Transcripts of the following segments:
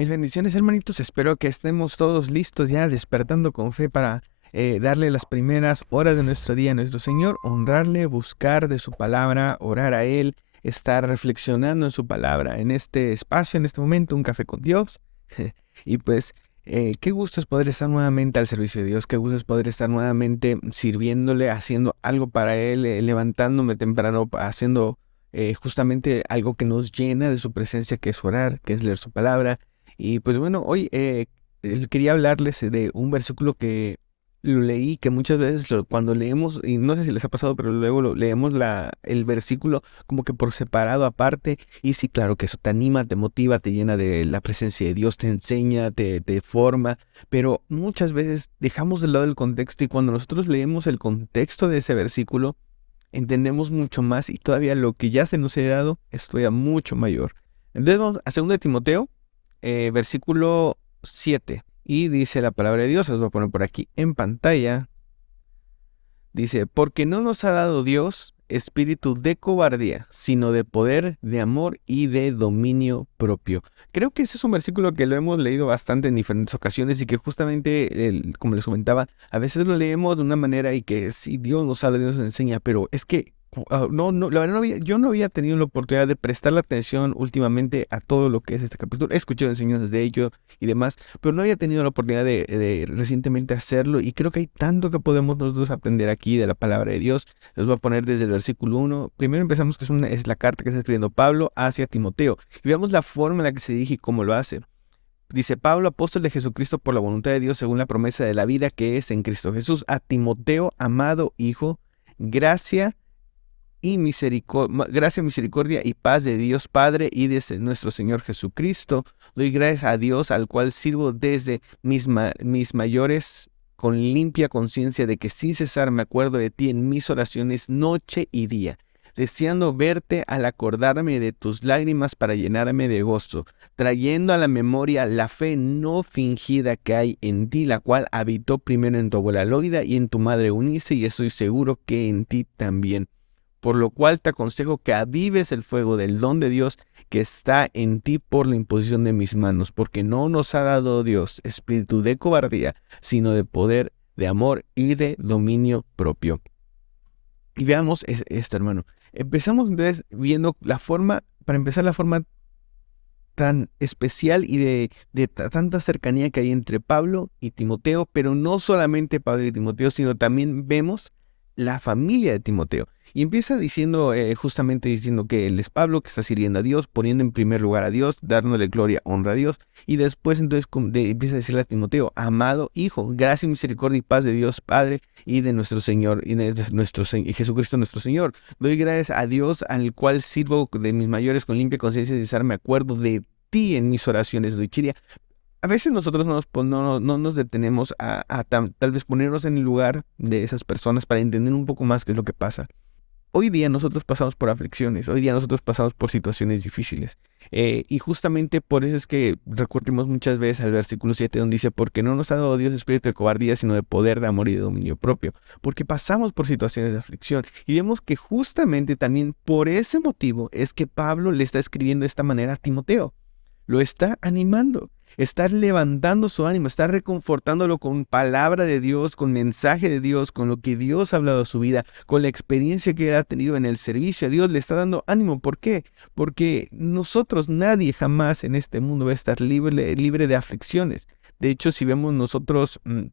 Mis bendiciones, hermanitos. Espero que estemos todos listos ya, despertando con fe para darle las primeras horas de nuestro día a nuestro Señor, honrarle, buscar de su palabra, orar a Él, estar reflexionando en su palabra. En este espacio, en este momento, un café con Dios. Y pues, qué gusto es poder estar nuevamente al servicio de Dios, qué gusto es poder estar nuevamente sirviéndole, haciendo algo para Él, levantándome temprano, haciendo justamente algo que nos llena de su presencia, que es orar, que es leer su palabra. Y pues bueno, hoy quería hablarles de un versículo que lo leí, que muchas veces cuando leemos, y no sé si les ha pasado, pero luego leemos el versículo como que por separado, aparte, y sí, claro que eso te anima, te motiva, te llena de la presencia de Dios, te enseña, te forma, pero muchas veces dejamos de lado el contexto y cuando nosotros leemos el contexto de ese versículo, entendemos mucho más y todavía lo que ya se nos ha dado es todavía mucho mayor. Entonces vamos a 2 de Timoteo, versículo 7. Y dice la palabra de Dios, os voy a poner por aquí en pantalla. Dice, porque no nos ha dado Dios espíritu de cobardía, sino de poder, de amor y de dominio propio. Creo que ese es un versículo que lo hemos leído bastante en diferentes ocasiones y que justamente, como les comentaba, a veces lo leemos de una manera y que sí, Dios nos habla, Dios nos enseña, pero es que no, la verdad yo no había tenido la oportunidad de prestarle atención últimamente a todo lo que es este capítulo. He escuchado enseñanzas de ello y demás, pero no había tenido la oportunidad de recientemente hacerlo y creo que hay tanto que podemos nosotros aprender aquí de la palabra de Dios. Les voy a poner desde el versículo 1. Primero empezamos que es la carta que está escribiendo Pablo hacia Timoteo y veamos la forma en la que se dirige y cómo lo hace. Dice Pablo, apóstol de Jesucristo por la voluntad de Dios según la promesa de la vida que es en Cristo Jesús, a Timoteo, amado hijo, gracia y gracia, misericordia y paz de Dios Padre y de nuestro Señor Jesucristo. Doy gracias a Dios al cual sirvo desde mis mayores con limpia conciencia de que sin cesar me acuerdo de ti en mis oraciones noche y día, deseando verte al acordarme de tus lágrimas para llenarme de gozo, trayendo a la memoria la fe no fingida que hay en ti, la cual habitó primero en tu abuela Loida y en tu madre Eunice, y estoy seguro que en ti también. Por lo cual te aconsejo que avives el fuego del don de Dios que está en ti por la imposición de mis manos, porque no nos ha dado Dios espíritu de cobardía, sino de poder, de amor y de dominio propio. Y veamos esto, hermano. Empezamos entonces viendo la forma, para empezar, la forma tan especial y de tanta cercanía que hay entre Pablo y Timoteo, pero no solamente Pablo y Timoteo, sino también vemos la familia de Timoteo. Y empieza diciendo, justamente diciendo que él es Pablo, que está sirviendo a Dios, poniendo en primer lugar a Dios, dándole gloria, honra a Dios. Y después entonces empieza a decirle a Timoteo, amado hijo, gracia, misericordia y paz de Dios Padre y de nuestro Señor, y de Jesucristo nuestro Señor. Doy gracias a Dios al cual sirvo de mis mayores con limpia conciencia de estar me acuerdo de ti en mis oraciones, Luichiria. A veces nosotros no nos detenemos a tal vez ponernos en el lugar de esas personas para entender un poco más qué es lo que pasa. Hoy día nosotros pasamos por aflicciones, hoy día nosotros pasamos por situaciones difíciles. Y justamente por eso es que recurrimos muchas veces al versículo 7 donde dice, porque no nos ha dado Dios espíritu de cobardía, sino de poder, de amor y de dominio propio. Porque pasamos por situaciones de aflicción. Y vemos que justamente también por ese motivo es que Pablo le está escribiendo de esta manera a Timoteo. Lo está animando, está levantando su ánimo, está reconfortándolo con palabra de Dios, con mensaje de Dios, con lo que Dios ha hablado a su vida, con la experiencia que él ha tenido en el servicio a Dios, le está dando ánimo. ¿Por qué? Porque nosotros, nadie jamás en este mundo va a estar libre de aflicciones. De hecho, si vemos nosotros en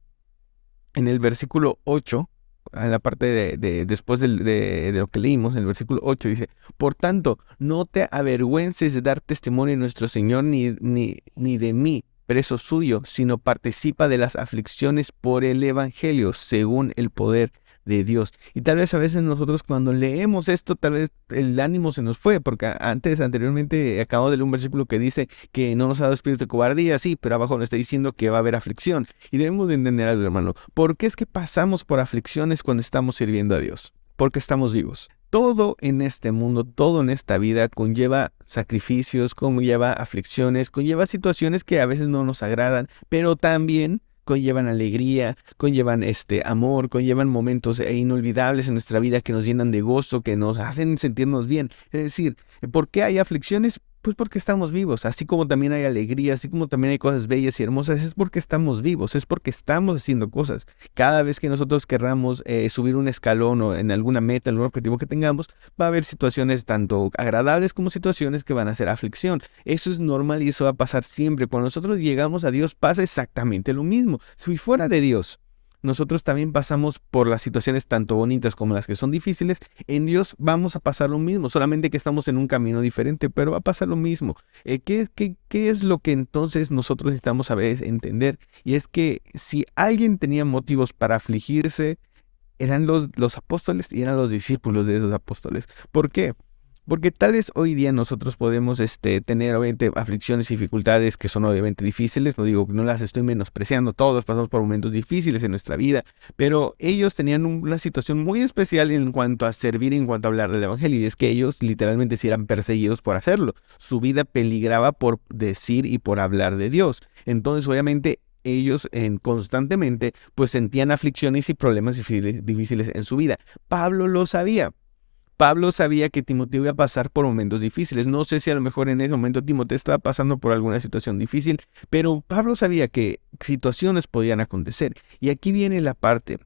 el versículo 8, en la parte después de lo que leímos, en el versículo 8 dice, por tanto, no te avergüences de dar testimonio de nuestro Señor ni de mí, preso suyo, sino participa de las aflicciones por el Evangelio, según el poder de Dios. Y tal vez a veces nosotros cuando leemos esto, tal vez el ánimo se nos fue, porque anteriormente acabamos de leer un versículo que dice que no nos ha dado espíritu de cobardía, sí, pero abajo nos está diciendo que va a haber aflicción. Y debemos de entender algo, hermano. ¿Por qué es que pasamos por aflicciones cuando estamos sirviendo a Dios? Porque estamos vivos. Todo en este mundo, todo en esta vida conlleva sacrificios, conlleva aflicciones, conlleva situaciones que a veces no nos agradan, pero también conllevan alegría, conllevan amor, conllevan momentos inolvidables en nuestra vida que nos llenan de gozo, que nos hacen sentirnos bien. Es decir, ¿por qué hay aflicciones? Pues porque estamos vivos, así como también hay alegría, así como también hay cosas bellas y hermosas, es porque estamos vivos, es porque estamos haciendo cosas. Cada vez que nosotros querramos subir un escalón o en alguna meta, algún objetivo que tengamos, va a haber situaciones tanto agradables como situaciones que van a ser aflicción. Eso es normal y eso va a pasar siempre. Cuando nosotros llegamos a Dios pasa exactamente lo mismo. Si fuera de Dios, nosotros también pasamos por las situaciones tanto bonitas como las que son difíciles. En Dios vamos a pasar lo mismo, solamente que estamos en un camino diferente, pero va a pasar lo mismo. ¿Qué es lo que entonces nosotros necesitamos a veces entender? Y es que si alguien tenía motivos para afligirse, eran los apóstoles y eran los discípulos de esos apóstoles. ¿Por qué? Porque tal vez hoy día nosotros podemos tener obviamente aflicciones y dificultades que son obviamente difíciles, no digo, no las estoy menospreciando, todos pasamos por momentos difíciles en nuestra vida, pero ellos tenían una situación muy especial en cuanto a servir, en cuanto a hablar del evangelio, y es que ellos literalmente sí eran perseguidos por hacerlo, su vida peligraba por decir y por hablar de Dios, entonces obviamente ellos constantemente pues sentían aflicciones y problemas difíciles en su vida. Pablo lo sabía. Pablo sabía que Timoteo iba a pasar por momentos difíciles. No sé si a lo mejor en ese momento Timoteo estaba pasando por alguna situación difícil, pero Pablo sabía que situaciones podían acontecer. Y aquí viene la parte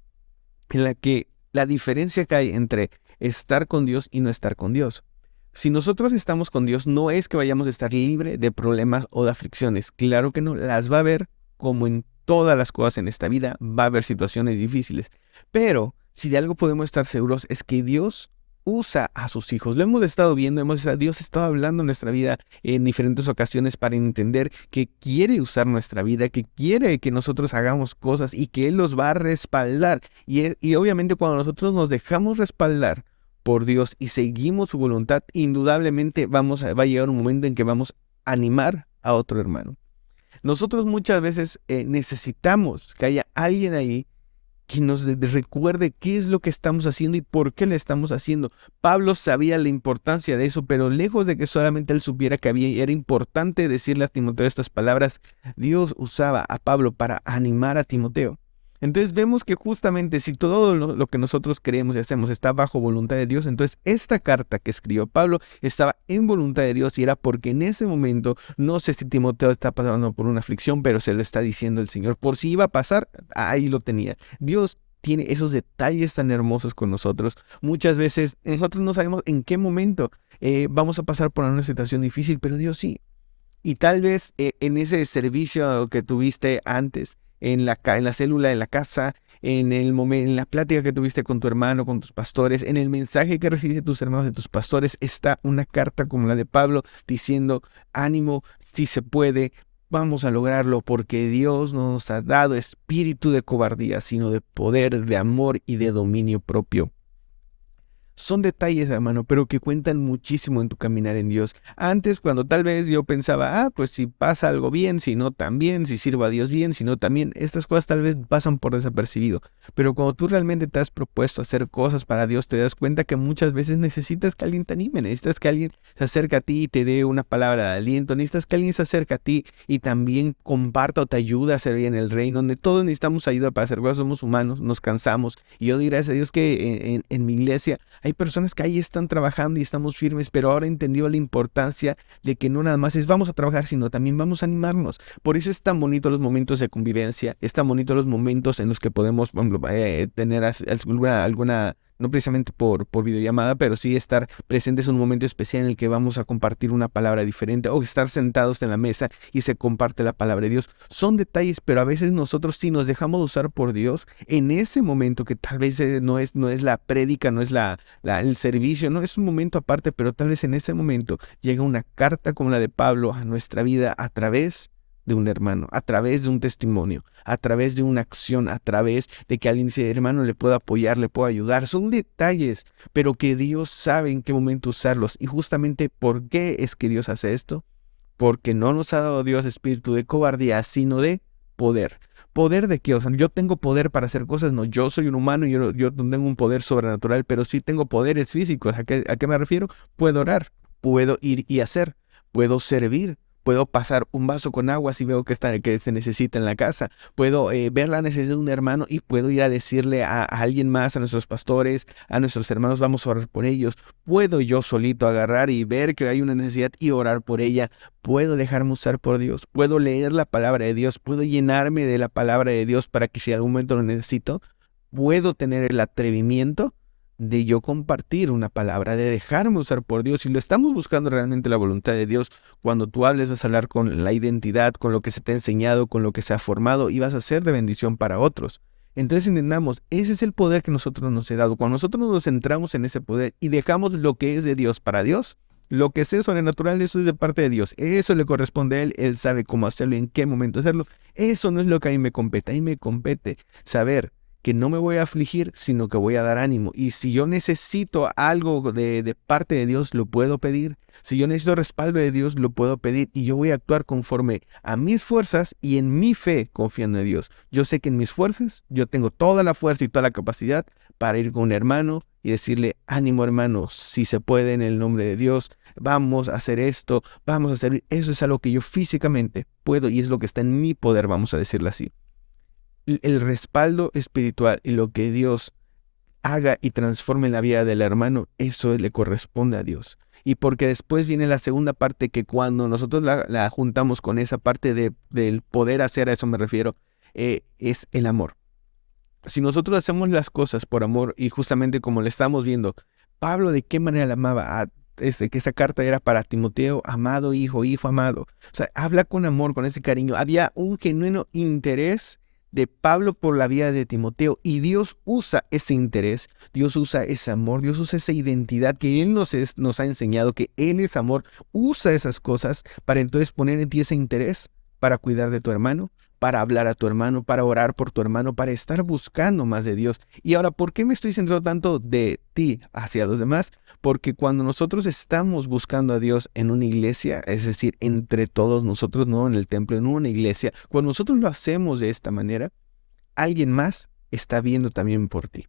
en la que la diferencia que hay entre estar con Dios y no estar con Dios. Si nosotros estamos con Dios, no es que vayamos a estar libre de problemas o de aflicciones. Claro que no, las va a haber como en todas las cosas en esta vida, va a haber situaciones difíciles. Pero si de algo podemos estar seguros es que Dios usa a sus hijos. Lo hemos estado viendo, Dios ha estado hablando en nuestra vida en diferentes ocasiones para entender que quiere usar nuestra vida, que quiere que nosotros hagamos cosas y que Él los va a respaldar. Y obviamente cuando nosotros nos dejamos respaldar por Dios y seguimos su voluntad, indudablemente va a llegar un momento en que vamos a animar a otro hermano. Nosotros muchas veces necesitamos que haya alguien ahí que nos recuerde qué es lo que estamos haciendo y por qué lo estamos haciendo. Pablo sabía la importancia de eso, pero lejos de que solamente él supiera que era importante decirle a Timoteo estas palabras, Dios usaba a Pablo para animar a Timoteo. Entonces vemos que justamente si todo lo que nosotros creemos y hacemos está bajo voluntad de Dios, entonces esta carta que escribió Pablo estaba en voluntad de Dios y era porque en ese momento, no sé si Timoteo está pasando por una aflicción, pero se lo está diciendo el Señor. Por si iba a pasar, ahí lo tenía. Dios tiene esos detalles tan hermosos con nosotros. Muchas veces nosotros no sabemos en qué momento vamos a pasar por una situación difícil, pero Dios sí. Y tal vez en ese servicio que tuviste antes, en la célula, en la casa, en la plática que tuviste con tu hermano, con tus pastores, en el mensaje que recibiste de tus hermanos, de tus pastores, está una carta como la de Pablo diciendo, ánimo, si se puede, vamos a lograrlo, porque Dios no nos ha dado espíritu de cobardía, sino de poder, de amor y de dominio propio. Son detalles, hermano, pero que cuentan muchísimo en tu caminar en Dios. Antes, cuando tal vez yo pensaba, pues si pasa algo bien, si no también, si sirvo a Dios bien, si no también, estas cosas tal vez pasan por desapercibido. Pero cuando tú realmente te has propuesto hacer cosas para Dios, te das cuenta que muchas veces necesitas que alguien te anime, necesitas que alguien se acerque a ti y te dé una palabra de aliento, necesitas que alguien se acerque a ti y también comparta o te ayude a servir en el reino, donde todos necesitamos ayuda para hacer cosas, somos humanos, nos cansamos. Y yo doy gracias a Dios que en mi iglesia hay personas que ahí están trabajando y estamos firmes, pero ahora entendió la importancia de que no nada más es vamos a trabajar, sino también vamos a animarnos. Por eso es tan bonito los momentos de convivencia, es tan bonito los momentos en los que podemos, por ejemplo, tener alguna no precisamente por videollamada, pero sí estar presentes en un momento especial en el que vamos a compartir una palabra diferente o estar sentados en la mesa y se comparte la palabra de Dios. Son detalles, pero a veces nosotros sí nos dejamos usar por Dios en ese momento que tal vez no es la prédica, no es el servicio, no es un momento aparte, pero tal vez en ese momento llega una carta como la de Pablo a nuestra vida a través de un hermano, a través de un testimonio, a través de una acción, a través de que alguien dice, hermano, le puedo apoyar, le puedo ayudar. Son detalles, pero que Dios sabe en qué momento usarlos. Y justamente, ¿por qué es que Dios hace esto? Porque no nos ha dado Dios espíritu de cobardía, sino de poder. ¿Poder de qué? O sea, yo tengo poder para hacer cosas, no, yo soy un humano y yo no tengo un poder sobrenatural, pero sí tengo poderes físicos. ¿A qué me refiero? Puedo orar, puedo ir y hacer, puedo servir, Puedo pasar un vaso con agua si veo que se necesita en la casa. Puedo ver la necesidad de un hermano y puedo ir a decirle a alguien más, a nuestros pastores, a nuestros hermanos, vamos a orar por ellos. Puedo yo solito agarrar y ver que hay una necesidad y orar por ella. Puedo dejarme usar por Dios. Puedo leer la palabra de Dios. Puedo llenarme de la palabra de Dios para que si en algún momento lo necesito, puedo tener el atrevimiento de yo compartir una palabra, de dejarme usar por Dios. Si lo estamos buscando realmente la voluntad de Dios, cuando tú hables vas a hablar con la identidad, con lo que se te ha enseñado, con lo que se ha formado y vas a ser de bendición para otros. Entonces entendamos, ese es el poder que nosotros nos he dado. Cuando nosotros nos centramos en ese poder y dejamos lo que es de Dios para Dios, lo que sea sobrenatural, eso es de parte de Dios. Eso le corresponde a Él. Él sabe cómo hacerlo y en qué momento hacerlo. Eso no es lo que a mí me compete. A mí me compete saber que no me voy a afligir, sino que voy a dar ánimo. Y si yo necesito algo de parte de Dios, lo puedo pedir. Si yo necesito respaldo de Dios, lo puedo pedir. Y yo voy a actuar conforme a mis fuerzas y en mi fe, confiando en Dios. Yo sé que en mis fuerzas, yo tengo toda la fuerza y toda la capacidad para ir con un hermano y decirle, ánimo hermano, si se puede en el nombre de Dios, vamos a hacer esto, vamos a hacer, eso es algo que yo físicamente puedo y es lo que está en mi poder, vamos a decirlo así. El respaldo espiritual y lo que Dios haga y transforme la vida del hermano, eso le corresponde a Dios. Y porque después viene la segunda parte que cuando nosotros la juntamos con esa parte del poder hacer, a eso me refiero, es el amor. Si nosotros hacemos las cosas por amor y justamente como le estamos viendo, Pablo de qué manera la amaba, que esa carta era para Timoteo, amado hijo, hijo amado. O sea, habla con amor, con ese cariño. Había un genuino interés de Pablo por la vida de Timoteo y Dios usa ese interés, Dios usa ese amor, Dios usa esa identidad que Él nos ha enseñado, que Él es amor, usa esas cosas para entonces poner en ti ese interés para cuidar de tu hermano, para hablar a tu hermano, para orar por tu hermano, para estar buscando más de Dios. Y ahora, ¿por qué me estoy centrando tanto de ti hacia los demás? Porque cuando nosotros estamos buscando a Dios en una iglesia, es decir, entre todos nosotros, no en el templo, en una iglesia, cuando nosotros lo hacemos de esta manera, alguien más está viendo también por ti.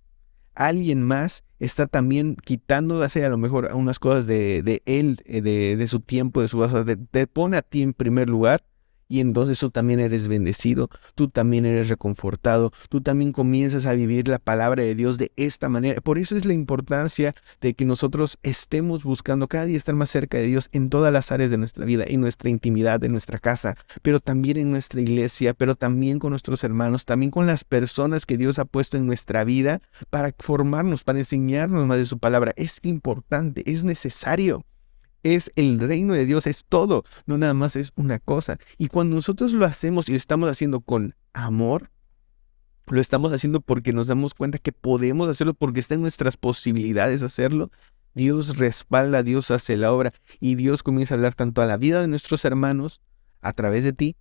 Alguien más está también quitando, hace a lo mejor unas cosas de él, de su tiempo, de su vaso, te pone a ti en primer lugar. Y entonces tú también eres bendecido, tú también eres reconfortado, tú también comienzas a vivir la palabra de Dios de esta manera. Por eso es la importancia de que nosotros estemos buscando cada día estar más cerca de Dios en todas las áreas de nuestra vida, en nuestra intimidad, en nuestra casa, pero también en nuestra iglesia, pero también con nuestros hermanos, también con las personas que Dios ha puesto en nuestra vida para formarnos, para enseñarnos más de su palabra. Es importante, es necesario. Es el reino de Dios, es todo, no nada más es una cosa. Y cuando nosotros lo hacemos y lo estamos haciendo con amor, lo estamos haciendo porque nos damos cuenta que podemos hacerlo, porque está en nuestras posibilidades hacerlo. Dios respalda, Dios hace la obra y Dios comienza a hablar tanto a la vida de nuestros hermanos a través de ti,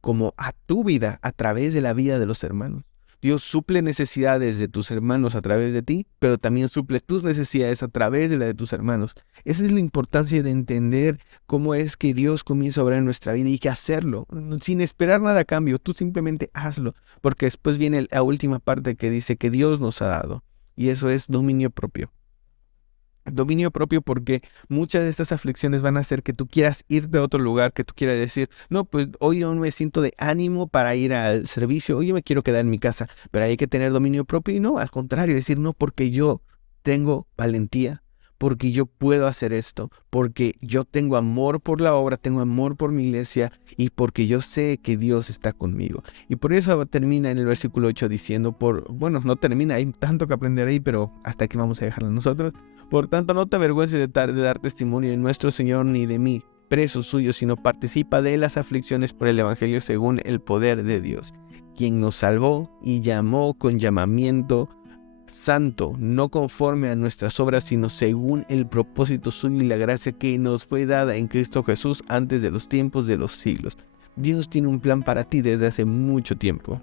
como a tu vida a través de la vida de los hermanos. Dios suple necesidades de tus hermanos a través de ti, pero también suple tus necesidades a través de la de tus hermanos. Esa es la importancia de entender cómo es que Dios comienza a obrar en nuestra vida y que hacerlo, sin esperar nada a cambio. Tú simplemente hazlo, porque después viene la última parte que dice que Dios nos ha dado, y eso es dominio propio. Dominio propio porque muchas de estas aflicciones van a hacer que tú quieras irte a otro lugar, que tú quieras decir, no, pues hoy yo no me siento de ánimo para ir al servicio, hoy yo me quiero quedar en mi casa, pero hay que tener dominio propio y no, al contrario, decir, no, porque yo tengo valentía, porque yo puedo hacer esto, porque yo tengo amor por la obra, tengo amor por mi iglesia y porque yo sé que Dios está conmigo. Y por eso termina en el versículo 8 diciendo, bueno, no termina, hay tanto que aprender ahí, pero hasta aquí vamos a dejarlo nosotros. Por tanto, no te avergüences de dar testimonio de nuestro Señor ni de mí, preso suyo, sino participa de las aflicciones por el Evangelio según el poder de Dios, quien nos salvó y llamó con llamamiento santo, no conforme a nuestras obras, sino según el propósito suyo y la gracia que nos fue dada en Cristo Jesús antes de los tiempos de los siglos. Dios tiene un plan para ti desde hace mucho tiempo.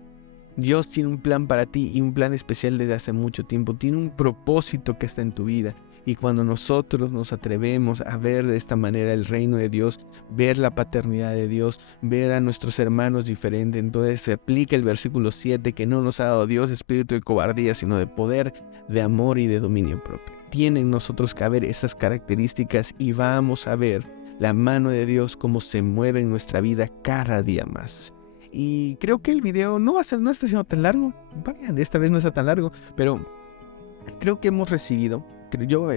Dios tiene un plan para ti y un plan especial desde hace mucho tiempo. Tiene un propósito que está en tu vida. Y cuando nosotros nos atrevemos a ver de esta manera el reino de Dios, ver la paternidad de Dios, ver a nuestros hermanos diferentes, entonces se aplica el versículo 7 que no nos ha dado Dios espíritu de cobardía, sino de poder, de amor y de dominio propio. Tienen nosotros que haber estas características y vamos a ver la mano de Dios, cómo se mueve en nuestra vida cada día más. Y creo que el video no está siendo tan largo. Vayan, esta vez no está tan largo, pero creo que hemos recibido, yo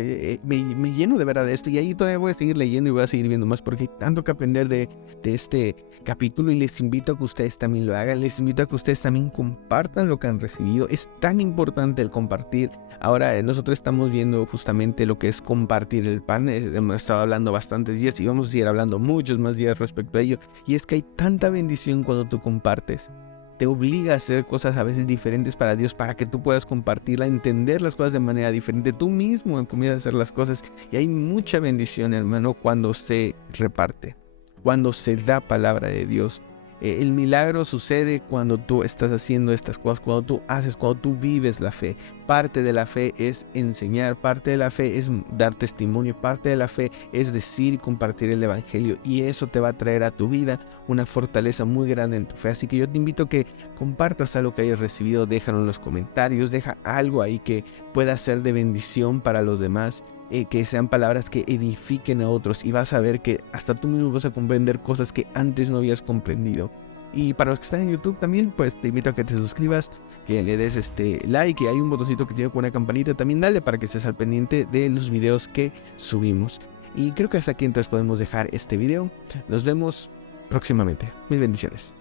me lleno de verdad de esto, y ahí todavía voy a seguir leyendo y voy a seguir viendo más porque hay tanto que aprender de este capítulo, y les invito a que ustedes también lo hagan, les invito a que ustedes también compartan lo que han recibido. Es tan importante el compartir. Ahora nosotros estamos viendo justamente lo que es compartir el pan. Hemos estado hablando bastantes días y vamos a seguir hablando muchos más días respecto a ello, y es que hay tanta bendición cuando tú compartes. Te obliga a hacer cosas a veces diferentes para Dios, para que tú puedas compartirla, entender las cosas de manera diferente. Tú mismo comienzas a hacer las cosas, y hay mucha bendición, hermano, cuando se reparte, cuando se da palabra de Dios. El milagro sucede cuando tú estás haciendo estas cosas, cuando tú vives la fe. Parte de la fe es enseñar, parte de la fe es dar testimonio, parte de la fe es decir y compartir el evangelio, y eso te va a traer a tu vida una fortaleza muy grande en tu fe. Así que yo te invito a que compartas algo que hayas recibido, déjalo en los comentarios, deja algo ahí que pueda ser de bendición para los demás. Que sean palabras que edifiquen a otros, y vas a ver que hasta tú mismo vas a comprender cosas que antes no habías comprendido. Y para los que están en YouTube también, pues te invito a que te suscribas, que le des like, y hay un botoncito que tiene con una campanita, también dale para que estés al pendiente de los videos que subimos. Y creo que hasta aquí entonces podemos dejar este video. Nos vemos próximamente. Mil bendiciones.